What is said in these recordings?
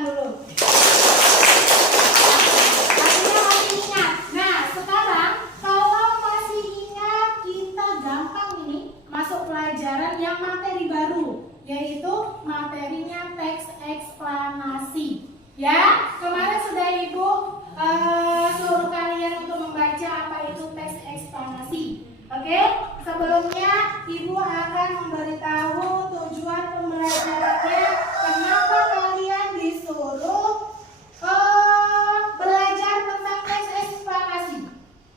tangan dulu. Artinya masih ingat. Nah, sekarang kalau masih ingat, kita gampang ini masuk pelajaran yang materi baru, yaitu materinya teks eksplanasi. Ya, kemarin sudah Ibu suruh kalian untuk membaca apa itu teks eksplanasi. Oke, sebelumnya Ibu akan memberitahu tujuan pembelajarannya. Kenapa kalian disuruh belajar tentang teks eksplanasi?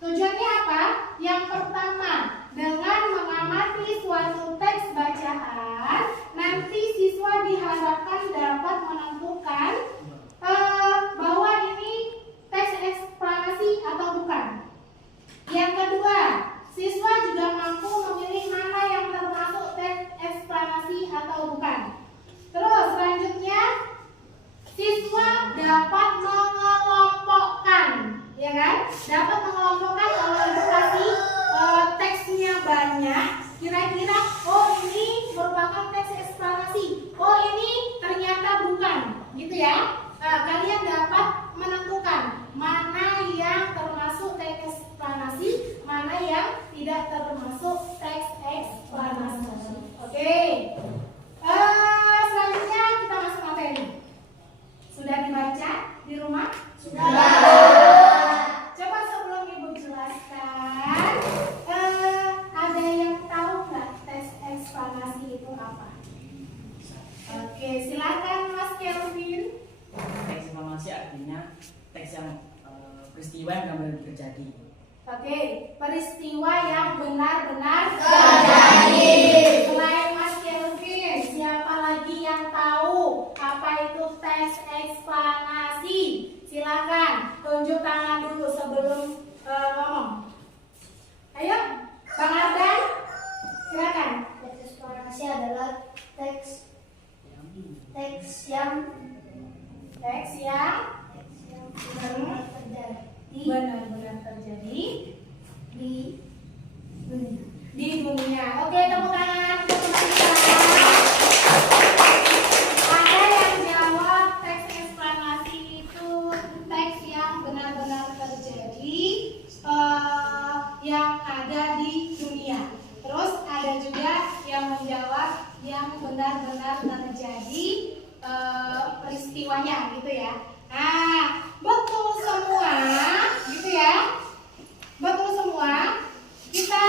Tujuannya apa? Yang pertama, dengan mengamati suatu teks bacaan, nanti siswa diharapkan dapat menentukan bahwa ini teks eksplanasi atau bukan. Yang kedua, siswa juga mampu memilih mana yang termasuk teks eksplanasi atau bukan. Terus selanjutnya, siswa dapat mengelompokkan, ya kan? Dapat mengelompokkan kalau Ibu kasih teksnya banyak, kira-kira oh ini merupakan teks eksplanasi, oh ini ternyata bukan, gitu ya. Kalian dapat menentukan mana yang termasuk teks eksplanasi, mana yang tidak termasuk teks eksplanasi. Oke. Selanjutnya kita masuk materi. Sudah dibaca di rumah? Sudah. Coba sebelum Ibu jelaskan, ada yang tahu nggak teks eksplanasi itu apa? Oke, silakan Mas Kelvin. Teks eksplanasi artinya teks yang peristiwa yang benar-benar terjadi. Oke, peristiwa yang benar-benar terjadi. Selain Mas Kelvin, siapa lagi yang tahu apa itu teks eksplanasi? Silakan tunjuk tangan dulu sebelum ngomong. Ayo, Bang Ardan, silakan. Teks eksplanasi adalah teks yang benar-benar terjadi di dunia. di dunia. Oke, tepuk tangan untuk teman kita. Ada yang jawab teks eksplanasi itu teks yang benar-benar terjadi, yang ada di dunia. Terus ada juga yang menjawab yang benar-benar terjadi peristiwanya, gitu ya. Nah, betul semua, gitu ya. Betul semua. Kita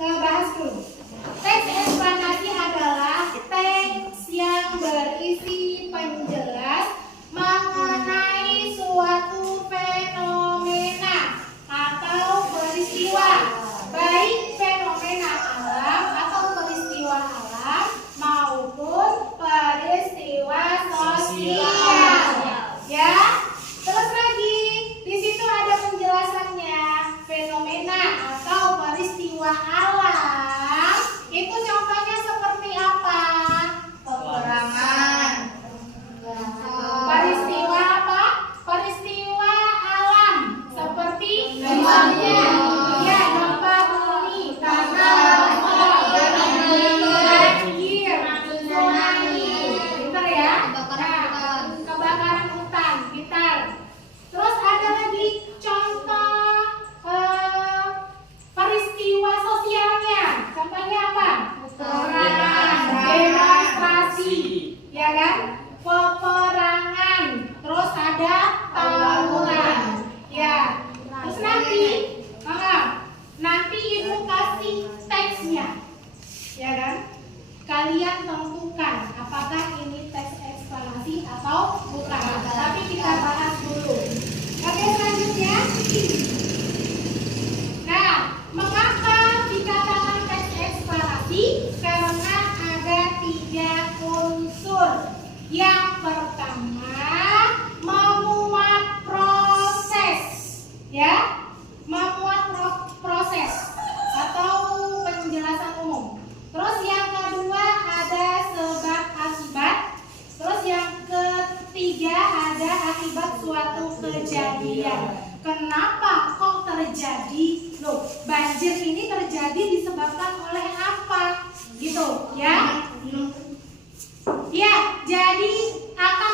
bahas dulu. Teks eksplanasi adalah teks yang berisi penjelas mengenai suatu fenomena atau peristiwa, baik fenomena alam atau peristiwa alam maupun peristiwa sosial. Ya, terus lagi di situ ada penjelasannya. Fenomena atau peristiwa alam itu contohnya seperti apa? Peperangan. Peristiwa apa? Peristiwa alam seperti misalnya ya gempa bumi, tanah longsor, banjir, tsunami, pintar ya? Kebakaran hutan, pintar. Terus ada lagi contoh peristiwa sosialnya. Contohnya apa? Perang, demonstrasi, ya kan? Peperangan. Terus ada tawuran. Ya. Terus nanti Ibu kasih teksnya, ya kan? Kalian tentukan apakah ini teks eksplanasi atau bukan. Tapi kita bahas dulu. Oke, selanjutnya. Nah, mengapa dikatakan teks eksplanasi? Karena ada 3 unsur. Yang pertama, memuat proses, ya, memuat proses atau penjelasan umum. Terus yang kedua ada sebab akibat. Terus yang ketiga ada akibat suatu kejadian. Kenapa kok terjadi? Loh, banjir ini terjadi disebabkan oleh apa? Gitu, ya? Ya, jadi akan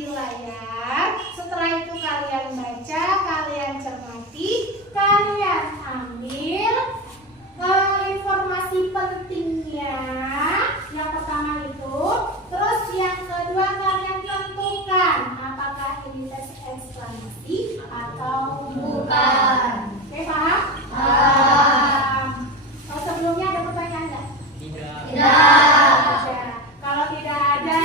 di layar. Setelah itu kalian baca, kalian cermati, kalian ambil informasi pentingnya. Yang pertama itu, terus yang kedua kalian tentukan apakah ini teks eksplanasi atau bukan. Oke, paham? Paham. Sebelumnya ada pertanyaan nggak? Tidak. Kalau tidak ada,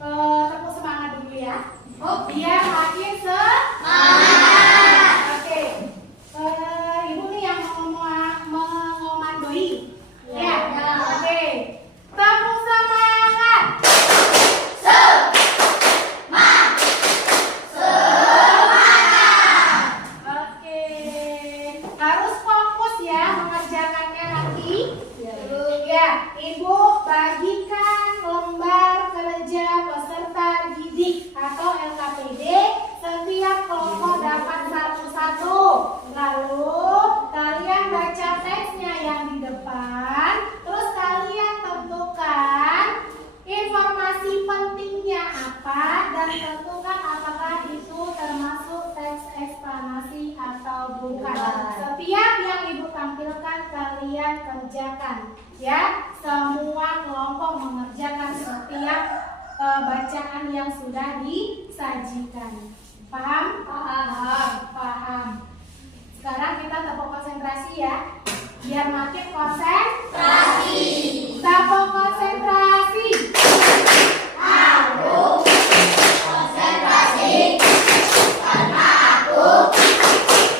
tepuk semangat dulu ya. Biar makin semangat. Oke. Ibu nih yang mengomandoi. Ya. Oke. Tepuk semangat. Oke. Harus fokus ya mengerjakannya nanti. Ya, Ibu bagikan lembar kerja peserta didik atau LKPD. Setiap kelompok dapat satu-satu. Lalu kalian baca teksnya yang di depan. Terus kalian tentukan informasi pentingnya apa dan tentukan apakah itu termasuk teks eksplanasi atau bukan. Setiap yang Ibu tampilkan kalian kerjakan. Ya, semua kelompok mengerjakan setiap bacaan yang sudah disajikan. Paham? Paham. Sekarang kita tepuk konsentrasi ya. Biar makin konsentrasi. Tepuk konsentrasi. Aku konsentrasi karena aku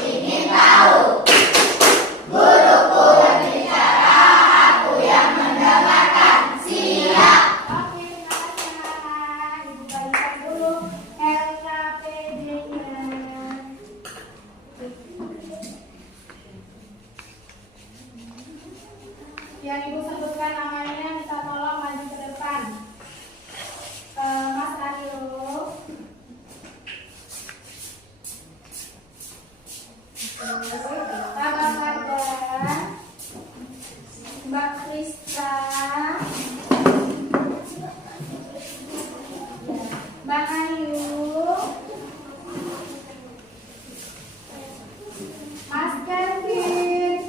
ingin tahu. Guruku berbicara, aku yang mendengarkan. Siap. Oke, terima kasih. Ibu bagikan dulu LKPD-nya. Yang Ibu sebutkan namanya minta tolong maju ke depan. Mas Aryo, Abang Ardan, Mbak Krista, Bang Ayu, Mas Kevin.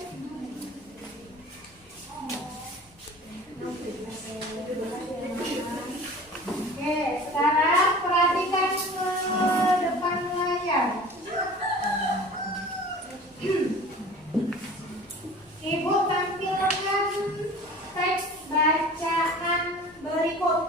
Oke, sekarang perhatikan ke depan layar. Ibu tampilkan teks bacaan berikut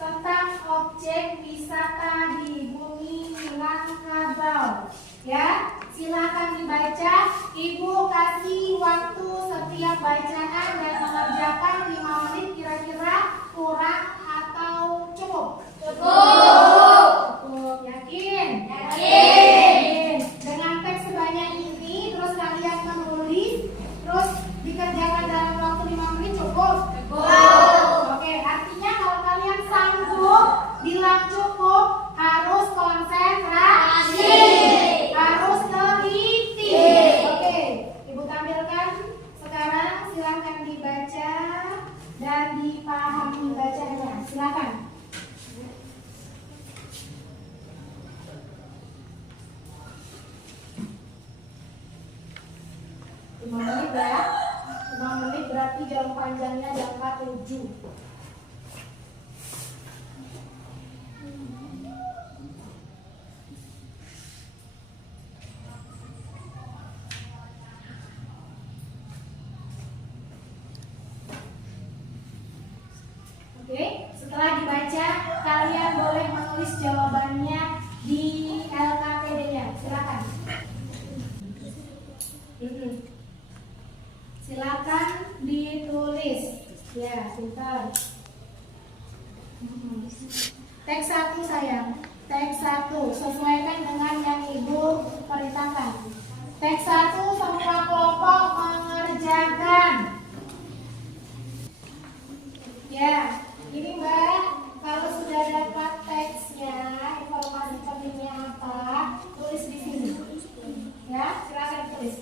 tentang objek wisata di Bumi Minangkabau. Ya, silakan dibaca. Ibu kasih waktu setiap bacaan dan mengerjakan 5 menit, kira-kira kurang atau cukup? Cukup. Yakin? Yakin. Dengan teks sebanyak ini, terus kalian menulis, terus dikerjakan dalam waktu 5 menit cukup? Cukup. Oke, artinya kalau kalian sanggup bilang cukup, harus konsentrasi, harus teliti. Oke, Ibu tampilkan sekarang, silakan dibaca dan dipahami bacanya. Silakan. Lima menit ya. 5 menit berarti jam panjangnya jangka 7. Oke, setelah dibaca kalian boleh menulis jawabannya di LKPD-nya. Silakan. Silakan ditulis. Ya, pintar. Teks 1 sayang. Teks 1 sesuaikan dengan yang Ibu perintahkan. Teks 1 semua kelompok mengerjakan. Ya, ini Mbak, kalau sudah dapat teksnya, informasi pentingnya apa, tulis di sini. Ya, silakan tulis.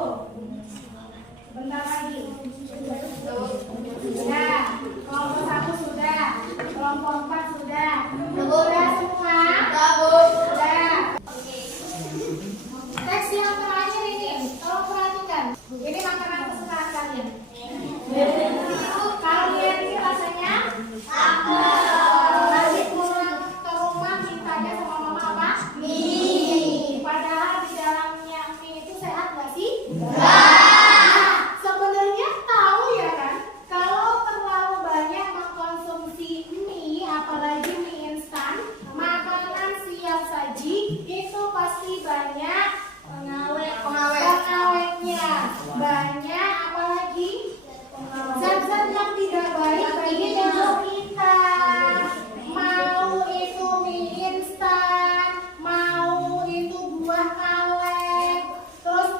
Sebentar lagi. Sudah. Kelompok 1 sudah. Kelompok 4 sudah. Sudah semua? Sudah. Teks yang terakhir ini, tolong perhatikan. Ini makanan kesukaan kalian. Kalian ini rasanya? Nanti pulang ke rumah mintanya sama mama apa? Mie. Padahal di dalamnya mie itu sehat nggak sih? Sebenarnya tahu ya kan, kalau terlalu banyak mengkonsumsi mie, apalagi mie instan, makanan siap saji itu pasti banyak pengawetnya, banyak apalagi zat-zat yang tidak baik bagi tubuh kita. Mau itu mie instan, mau itu buah kaleng, terus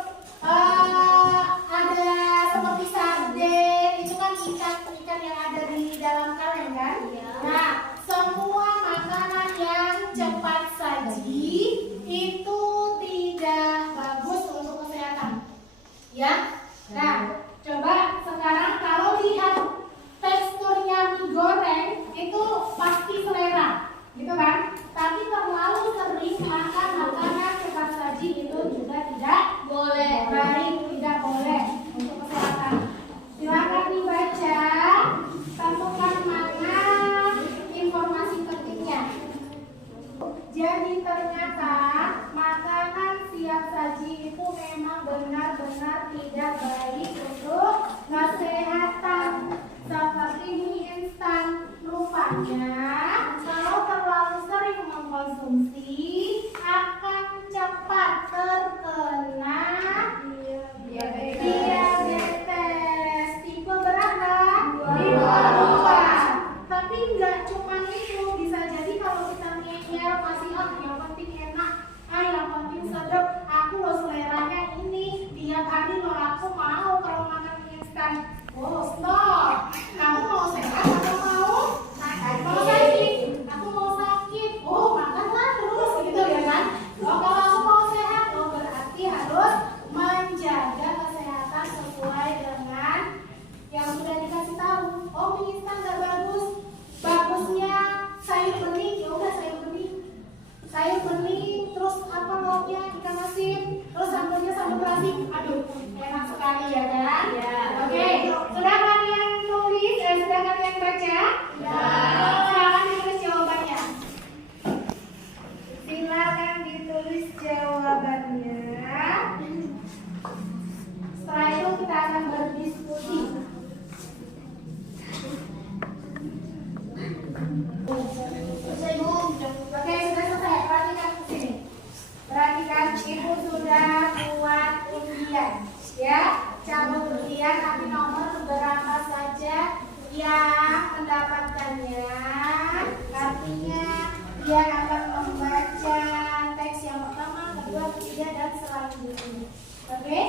ada seperti sarden, itu kan ikan yang ada di dalam kaleng kan? Nah, semua makanan yang cepat saji itu tidak bagus untuk kesehatan. Ya. Nah, coba sekarang kalau lihat teksturnya mie goreng itu pasti selera, gitu kan? Tapi terlalu sering makan makanan cepat saji itu juga tidak boleh, baik, tidak boleh untuk kesehatan. Silakan dibaca, temukan mana informasi pentingnya. Jadi ternyata makanan siap saji itu memang benar-benar tidak baik untuk kesehatan, seperti mie instan. Rupanya kalau terlalu sering mengkonsumsi akan cepat terkena diabetes. Tipe berapa? Tipe 2. Tapi nggak cuma itu, bisa jadi kalau kita ngeyel masih yang penting enak, yang penting sedap, aku loh seleranya ini, tiap hari loh aku mau kalau makan mie instan. Oh stop, kamu mau sehat atau mau sakit? Aku mau sakit. Oh makanlah terus gitu ya kan? Oh kalau aku mau sehat, oh berarti harus menjaga kesehatan sesuai dengan yang sudah dikasih tahu. Oh mie instan nggak bagus, bagusnya sayur bening. Ya udah sayur bening, terus apa lauknya ikan asin, terus sambelnya sambal terasi. Aduh enak sekali ya kan? Ya. Oke, sudah kalian tulis, sudah kalian baca? Ya. Silakan ditulis jawabannya. Silakan ditulis jawabannya. Setelah itu kita akan berdiskusi. Oke, sudah selesai. Perhatikan ke sini. Perhatikan, ibu sudah buat undian, ya. Cabut undian, tapi nomor berapa saja yang mendapatkannya. Artinya dia akan membaca teks yang pertama, kedua, ketiga, dan selanjutnya. Oke,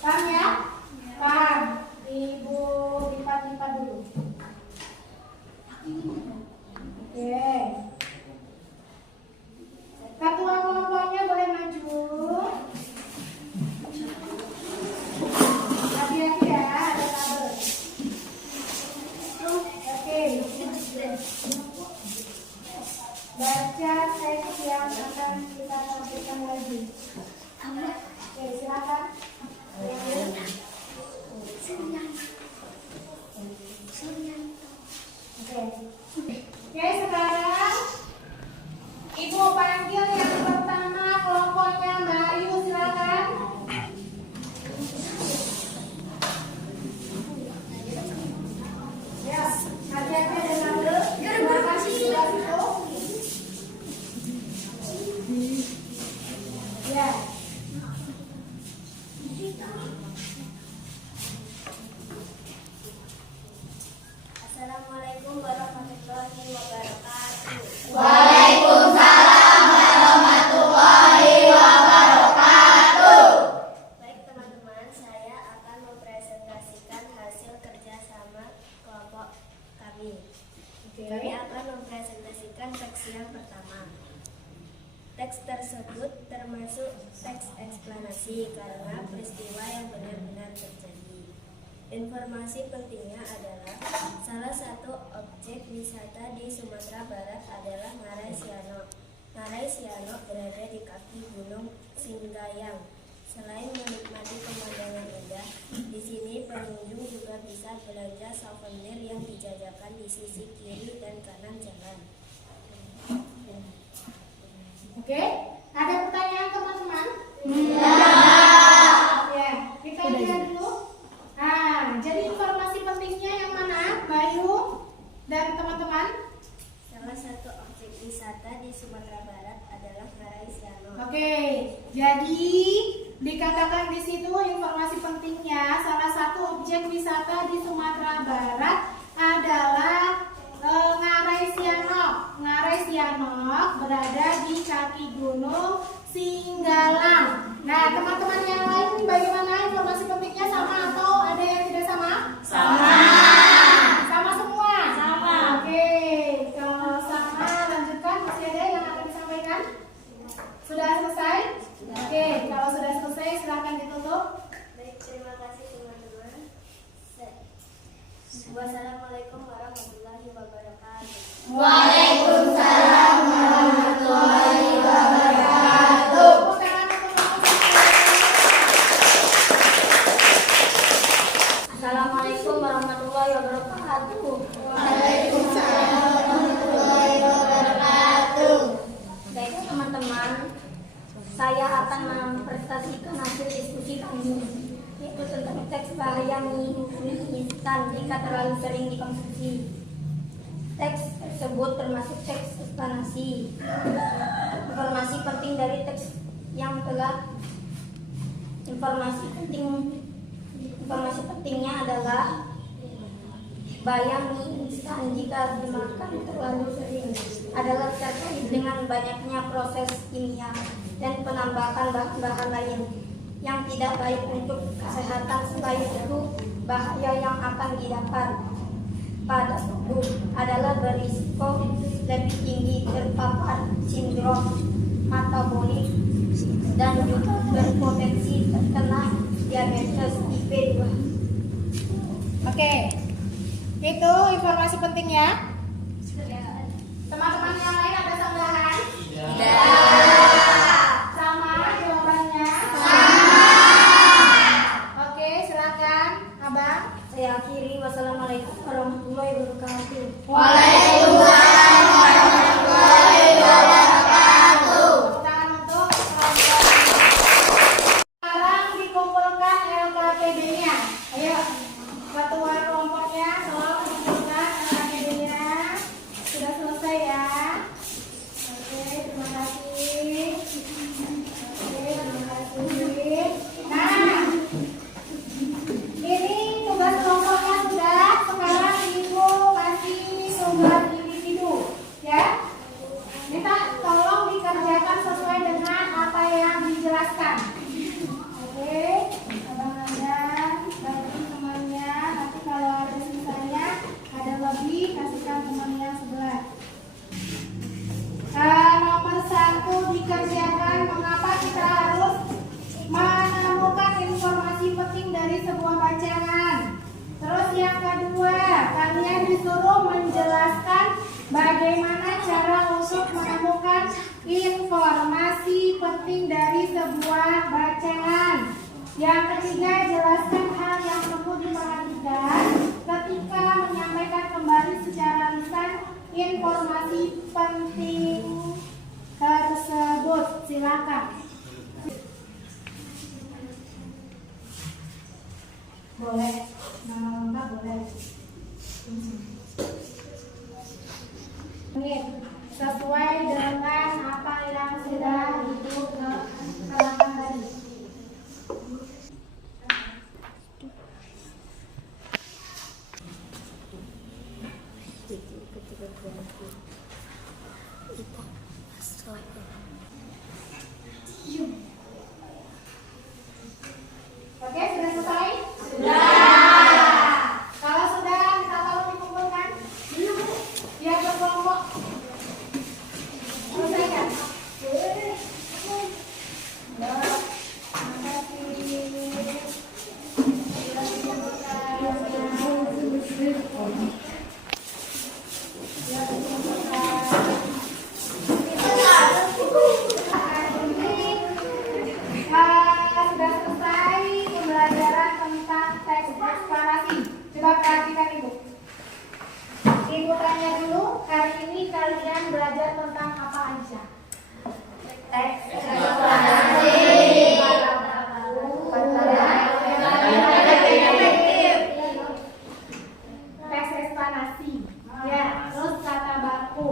paham ya? Paham. Ibu lipat-lipat dulu. Oke. Ketua kelompoknya boleh maju. Hati-hati ya, ada kabel. Oke. Baca teks yang akan kita sampaikan lagi. Oke, silakan. Oke, sekarang Ibu panggil yang pertama kelompoknya Mbak Ayu, silakan. Ya, hati-hati ada kabel. Terima kasih sudah situ. Ya. Assalamualaikum warahmatullahi wabarakatuh. Waalaikumsalam warahmatullahi wabarakatuh. Baik teman-teman, saya akan mempresentasikan hasil kerjasama kelompok kami. Kami akan mempresentasikan teks yang pertama. Teks tersebut termasuk teks eksplanasi karena peristiwa yang Informasi pentingnya adalah salah satu objek wisata di Sumatera Barat adalah Ngarai Sianok. Ngarai Sianok berada di kaki Gunung Singgayang. Selain menikmati pemandangan indah, di sini pengunjung juga bisa belanja souvenir yang dijajakan di sisi kiri dan kanan jalan. Oke, ada pertanyaan teman-teman? Ya, kita lihat dulu. Nah, jadi informasi pentingnya yang mana, Bayu dan teman-teman? Salah satu objek wisata di Sumatera Barat adalah Ngarai Sianok. Oke, jadi dikatakan di situ informasi pentingnya salah satu objek wisata di Sumatera Barat adalah Ngarai Sianok. Ngarai Sianok berada di kaki Gunung Singgalang. Nah, teman-teman yang lain bagaimana informasi pentingnya, sama atau ada yang tidak sama? Sama. Sama semua? Sama. Oke, kalau sama lanjutkan, masih ada yang akan disampaikan? Sudah selesai? Oke, kalau sudah selesai silakan ditutup. Baik, terima kasih teman-teman. Wassalamualaikum warahmatullahi wabarakatuh. Waalaikumsalam warahmatullahi wabarakatuh. Tepuk tangan untuk Assalamualaikum warahmatullahi wabarakatuh. Waalaikumsalam warahmatullahi wabarakatuh. Baik teman-teman, saya akan mempresentasikan hasil diskusi kami, yaitu tentang teks bahaya mie instan jika terlalu sering dikonsumsi. Teks tersebut termasuk teks eksplanasi. Informasi penting dari teks yang telah informasi pentingnya adalah bahaya mie instan jika dimakan terlalu sering adalah terkait dengan banyaknya proses kimia dan penambahan bahan-bahan lain yang tidak baik untuk kesehatan. Selain itu, bahaya yang akan didapat pada tubuh adalah berisiko lebih tinggi terpapar sindrom metabolik dan juga berpotensi terkena diabetes tipe 2. Oke, itu informasi pentingnya. Teman-teman yang lain ada tambahan? Sama jawabannya? Oke, silakan, Abang. Saya akhiri, wassalamualaikum warahmatullahi wabarakatuh. Waalaikumsalam warahmatullahi wabarakatuh. Tepuk tangan untuk kelompok. Sekarang dikumpulkan LKPD-nya. Ayo, ketua kelompoknya tolong kumpulkan LKPD-nya. Sudah selesai ya. Oke, terima kasih. Oke, terima kasih. Nah, ini tugas kelompoknya sudah. Sekarang ibu kasih tugas individu, ya. Minta tolong dikerjakan sesuai dengan apa yang dijelaskan. Oke, Abang Adam, bagi temannya. Nanti kalau ada sisanya, ada lebih, kasihkan teman yang sebelah. Nomor 1 dikerjakan. Mengapa kita harus menemukan informasi penting dari sebuah bacaan? Terus yang kedua, kalian disuruh menjelaskan bagaimana cara untuk menemukan informasi penting dari sebuah bacaan. Yang ketiga, jelaskan hal yang perlu diperhatikan ketika menyampaikan kembali secara lisan informasi penting tersebut. Silakan. Boleh, nama lengkap boleh. Ini sesuai dengan apa yang sudah ibu katakan tadi. Oke, sudah selesai? Sudah. Kalau sudah, minta tolong dikumpulkan. Biar berkelompok. Selesaikan. tentang teks eksplanasi. Coba perhatikan Ibu. Ibu tanya dulu, hari ini kalian belajar tentang apa aja? Teks eksplanasi. Teks eksplanasi. Ya, terus kata baku,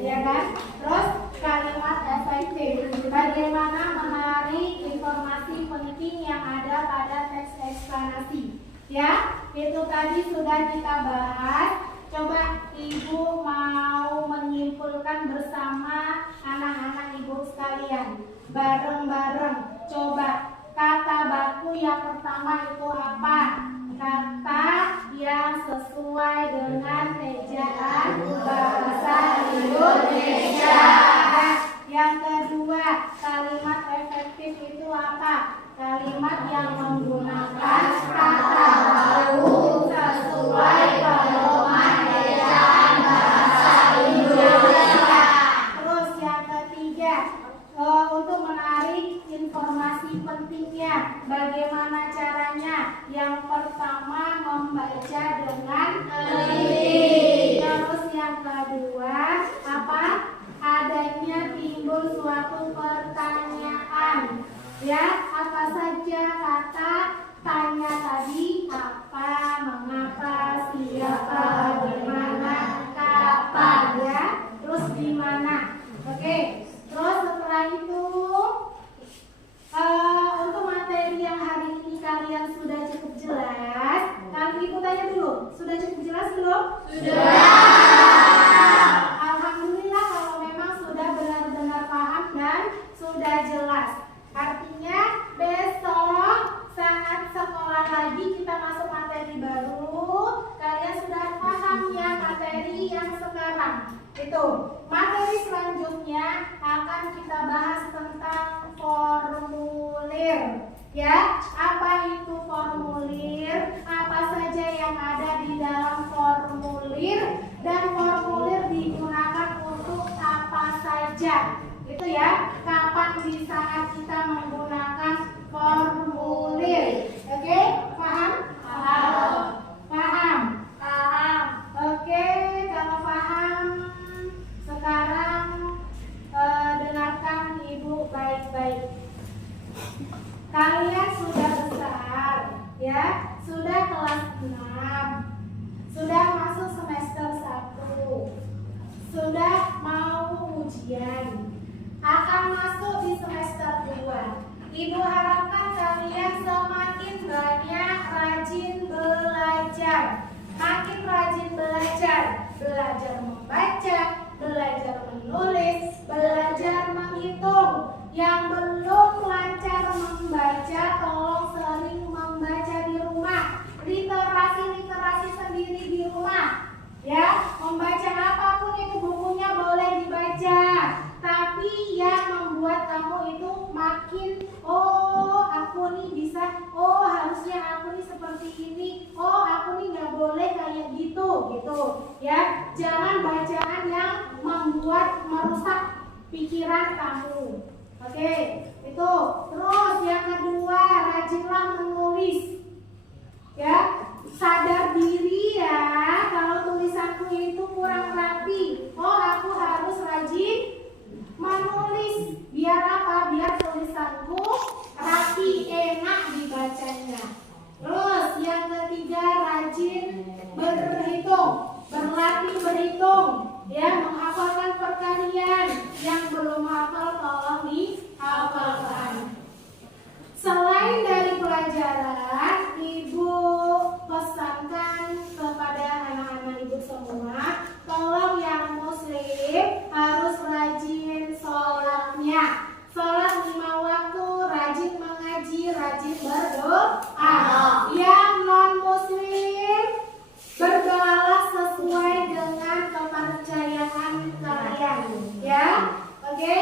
ya kan? Terus kalimat efektif. Bagaimana menarik informasi penting yang ada pada teks eksplanasi. Ya, itu tadi sudah kita bahas. Coba Ibu mau menyimpulkan bersama anak-anak Ibu sekalian. Bareng-bareng. Coba kata baku yang pertama itu apa? Kata yang sesuai dengan ejaan bahasa Indonesia. Yang kedua, kalimat efektif itu apa? Kalimat yang menggunakan kata baku sesuai pedoman ejaan bahasa Indonesia. Terus yang ketiga, untuk menarik informasi pentingnya, bagaimana caranya? Yang pertama, membaca dengan teliti. Terus yang kedua, apa? Adanya timbul suatu pertanyaan. Ya, apa saja kata tanya tadi? Apa, mengapa, siapa, bagaimana, kapan, ya. Terus di mana? Oke. Terus setelah itu untuk materi yang hari ini kalian sudah cukup jelas. Kalau Ibu tanya dulu, sudah cukup jelas belum? Sudah. Alhamdulillah kalau memang sudah benar-benar paham dan sudah jelas. Artinya besok saat sekolah lagi kita masuk materi baru, kalian sudah paham ya materi yang sekarang. Itu materi selanjutnya akan kita bahas tentang formulir. Ya, apa itu formulir? Apa saja yang ada di dalam formulir dan formulir digunakan untuk apa saja? Itu ya, kapan di saat kita menggunakan formulir. Oke, paham? Paham. Paham. Paham. Oke, kalau paham sekarang dengarkan Ibu baik-baik. Kalian sudah besar, ya, sudah kelas 6, sudah masuk semester 1, sudah mau ujian, akan masuk di semester 2. Ibu harapkan kalian semakin banyak rajin belajar, makin rajin belajar, belajar membaca, belajar menulis, belajar menghitung. Yang belum lancar membaca, tolong sering membaca di rumah. Literasi sendiri di rumah. Ya, membaca apapun itu bukunya boleh dibaca. Tapi yang membuat kamu itu makin, oh aku nih bisa, oh harusnya aku nih seperti ini, oh aku nih nggak boleh kayak gitu. Ya, jangan bacaan yang membuat merusak pikiran kamu. Oke, itu. Terus yang kedua, rajinlah menulis. Ya, sadar diri ya kalau tulisanku itu kurang rapi. Oh, aku harus rajin menulis. Biar apa? Biar tulisanku rapi, enak dibacanya. Terus yang ketiga, rajin berhitung, berlatih berhitung. Ya, menghafalkan perkalian. Yang belum hafal tolong dihafalkan. Selain dari pelajaran, Ibu pesankan kepada anak-anak Ibu semua, tolong yang muslim harus rajin sholatnya. Sholat 5 waktu, rajin mengaji, rajin berdoa. Yang non muslim berdoalah sesuai dengan kepercayaan kalian, ya. Oke.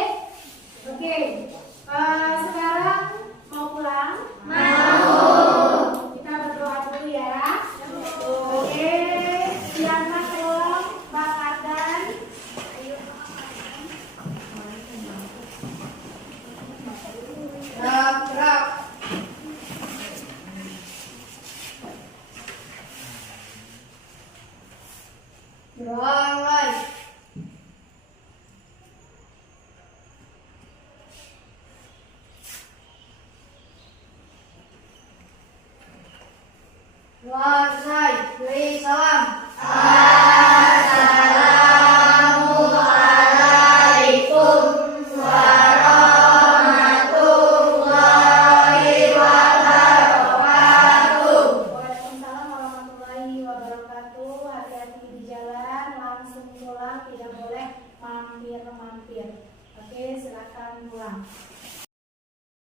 Sekarang mau pulang? Mau. Kita Right. Right. Beri salam. Assalamualaikum warahmatullahi wabarakatuh. Waalaikumsalam warahmatullahi wabarakatuh. Hati-hati di jalan, langsung pulang, tidak boleh mampir-mampir. Oke, silakan pulang.